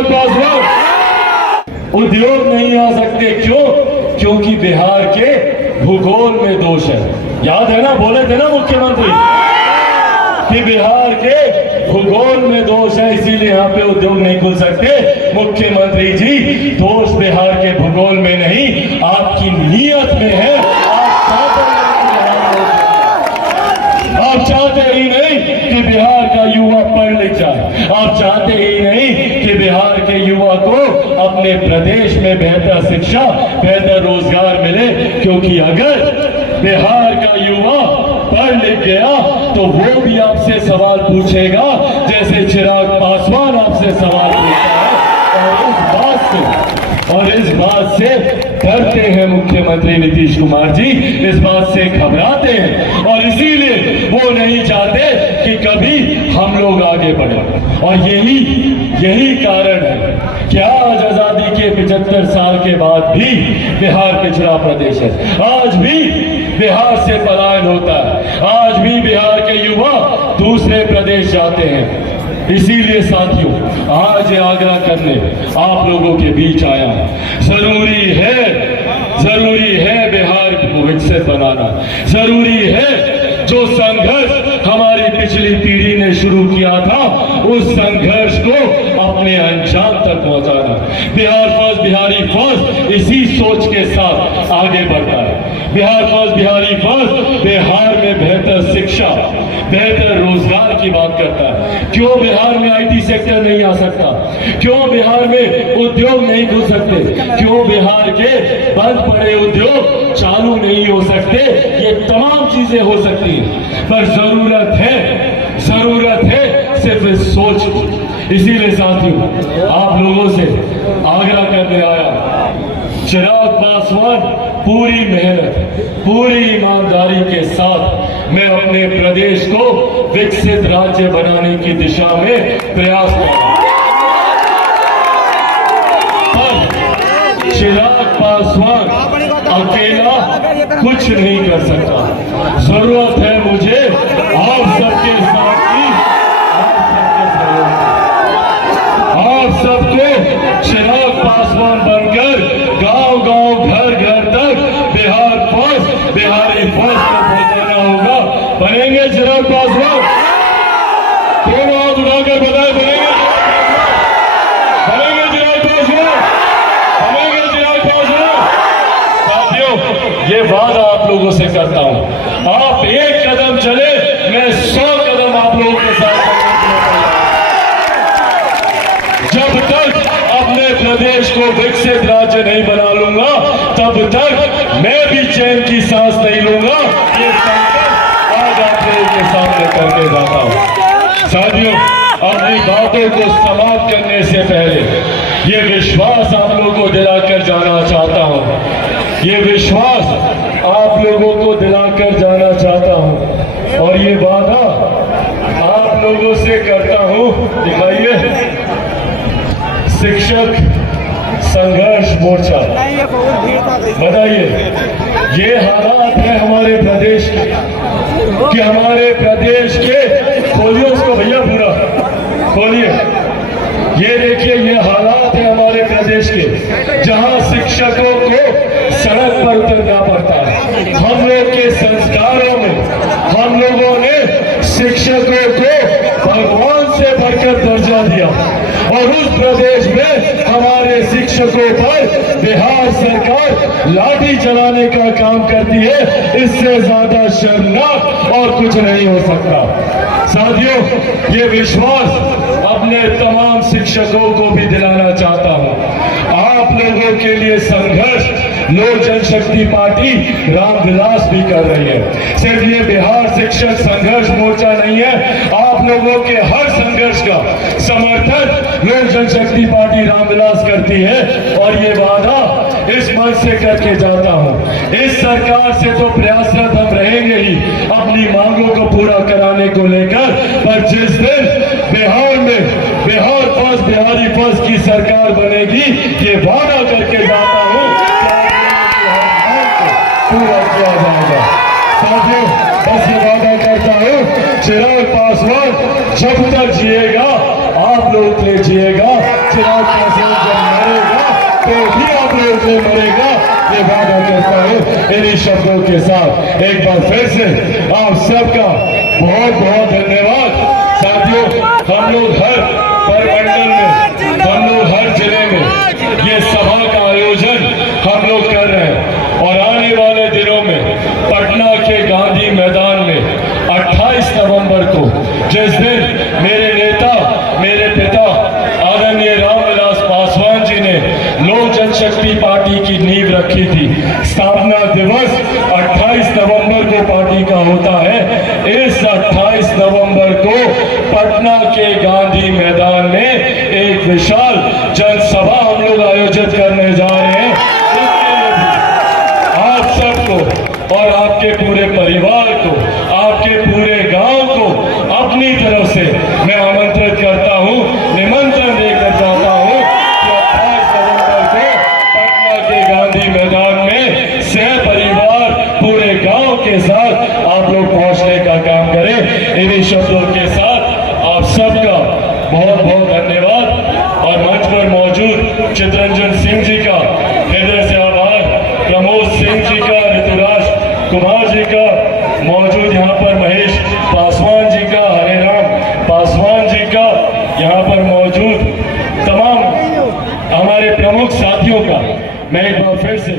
चिराग पासवान। उद्योग नहीं आ सकते, क्यों? क्योंकि बिहार के भूगोल में दोष है। याद है ना, बोले थे ना मुख्यमंत्री कि बिहार के भूगोल में दोष है, इसीलिए यहाँ पे उद्योग नहीं खुल सकते। मुख्यमंत्री जी, दोष बिहार के भूगोल में नहीं, आपकी नीयत में है। आप चाहते ही नहीं कि बिहार का युवा पढ़ लिख जाए, आप चाहते ही नहीं कि बिहार के युवा को अपने प्रदेश में बेहतर शिक्षा, बेहतर रोजगार मिले। क्योंकि अगर बिहार का युवा पढ़ लिख गया तो वो भी आपसे सवाल पूछेगा जैसे चिराग पासवान आपसे सवाल पूछता है। और इस बात से डरते हैं मुख्यमंत्री नीतीश कुमार जी, इस बात से घबराते हैं और इसीलिए वो नहीं चाहते कि कभी हम लोग आगे बढ़े। और यही कारण है कि आज आजादी के 75 साल के बाद भी बिहार पिछड़ा प्रदेश है। आज भी बिहार से पलायन होता है, आज भी बिहार के युवा दूसरे प्रदेश जाते हैं। इसीलिए साथियों, आज आग्रह करने आप लोगों के बीच आया है। जरूरी है बिहार को विकसित बनाना। जरूरी है जो संघर्ष हमारी पिछली पीढ़ी ने शुरू किया था, उस संघर्ष को अपने अंजाम तक पहुंचाना। बिहार फर्स्ट, बिहारी फर्स्ट, इसी सोच के साथ आगे बढ़ता है। बिहार फर्स्ट, बिहारी फर्स्ट बिहार में बेहतर शिक्षा, बेहतर रोजगार की बात करता है। क्यों बिहार में आईटी सेक्टर नहीं आ सकता? क्यों बिहार में उद्योग नहीं खुल सकते? क्यों बिहार के बंद पड़े उद्योग चालू नहीं हो सकते? ये तमाम चीजें हो सकती हैं, पर जरूरत है सिर्फ इस सोच की। इसीलिए साथियों, आप लोगों से आग्रह करने आया, चिराग पासवान पूरी मेहनत, पूरी ईमानदारी के साथ मैं अपने प्रदेश को विकसित राज्य बनाने की दिशा में प्रयास कर रहा हूं। पर चिराग पासवान अकेला कुछ नहीं कर सकता। जरूरत है मुझे आप सबके साथ की, आप सबको चिराग पासवान बनकर गांव-गांव, घर-घर तक बिहार फर्स्ट, बिहारी फर्स्ट को पहुंचाना होगा। बनेंगे चिराग पासवान? दोनों हाथ उठाकर बताए, बनेंगे चिराग पासवान? बनेंगे चिराग पासवान? साथियों, ये वादा आप लोगों से करता हूं, आप एक कदम चले, मैं 100 कदम आप लोगों के साथ। जब तक अपने प्रदेश को विकसित राज्य नहीं बना लूंगा, तब तक मैं भी चैन की सांस नहीं लूंगा। ये संकल्प आज आप लोगों के सामने करके जाता हूं। साथियों, अपनी बातों को समाप्त करने से पहले ये विश्वास आप लोगों को दिलाकर जाना चाहता हूं। ये विश्वास आप लोगों को दिलाकर जाना चाहता हूं और ये वादा आप लोगों से करता हूं। दिखाइए, शिक्षक संघर्ष मोर्चा, बताइए, ये हालात है हमारे प्रदेश के कि हमारे प्रदेश के, खोलिए उसको भैया, पूरा खोलिए, ये देखिए, ये हालात है हमारे प्रदेश के जहां शिक्षकों को सड़क पर उतरना पड़ता है। हम लोग के संस्कारों में हम लोगों ने शिक्षकों को भगवान से बढ़कर दर्जा दिया और उस प्रदेश में हमारे शिक्षकों पर बिहार सरकार लाठी चलाने का काम करती है। इससे ज्यादा शर्मनाक और कुछ नहीं हो सकता। साथियों, ये विश्वास अपने तमाम शिक्षकों को भी दिलाना चाहता हूं। आप लोगों के लिए संघर्ष लोक जनशक्ति पार्टी रामविलास भी कर रही है। सिर्फ ये बिहार शिक्षक संघर्ष मोर्चा नहीं है, आप लोगों के हर संघर्ष का समर्थन लोक जनशक्ति पार्टी रामविलास करती है और ये वादा इस मंच से करके जाता हूं। इस सरकार से तो प्रयासरत हम रहेंगे ही अपनी मांगों को पूरा कराने को लेकर, पर जिस दिन बिहार में बिहार फर्स्ट, बिहारी फर्स्ट की सरकार बनेगी, ये वादा करके जाता हूं, पूरा किया जाएगा। साथियों, बस ये वादा करता हूं, चिराग पासवान जब तक जिएगा आप लोग के लिए जिएगा। चिराग पासवान जब मरेगा तो भी अप्रैल से मरेगा, ये वादा करता है। इन्हीं शब्दों के साथ एक बार फिर से आप सबका बहुत बहुत धन्यवाद। साथियों, हम लोग हर परमंडल में, हम लोग हर जिले में ये सभा का आयोजन हम लोग कर रहे हैं और आने वाले दिनों में पटना के गांधी मैदान में 28 नवंबर को, जिस दिन मेरे नेता, मेरे पिता आदरणीय रामविलास पासवान जी ने लोक जनशक्ति पार्टी की नींव रखी थी, स्थापना दिवस 28 नवंबर को पार्टी का होता है। इस 28 नवंबर को पटना के गांधी मैदान में एक विशाल जनसभा हम लोग आयोजित करने जा रहे हैं। आप सबको और आपके पूरे परिवार को, आपके पूरे गांव को अपनी तरफ से मैं आमंत्रित करता हूं, निमंत्रण देकर चाहता हूं कि 28 नवंबर को पटना के गांधी मैदान में सह परिवार पूरे गांव के साथ आप लोग पहुंचने का काम करें। इन्हीं शब्दों के साथ आप सबका बहुत बहुत धन्यवाद और मंच पर मौजूद चितरंजन सिंह जी का हृदय से आभार, प्रमोद सिंह जी का, ऋतुराज कुमार जी का, मौजूद यहाँ पर महेश पासवान जी का, हरेराम पासवान जी का, यहाँ पर मौजूद तमाम हमारे प्रमुख साथियों का मैं एक बार फिर से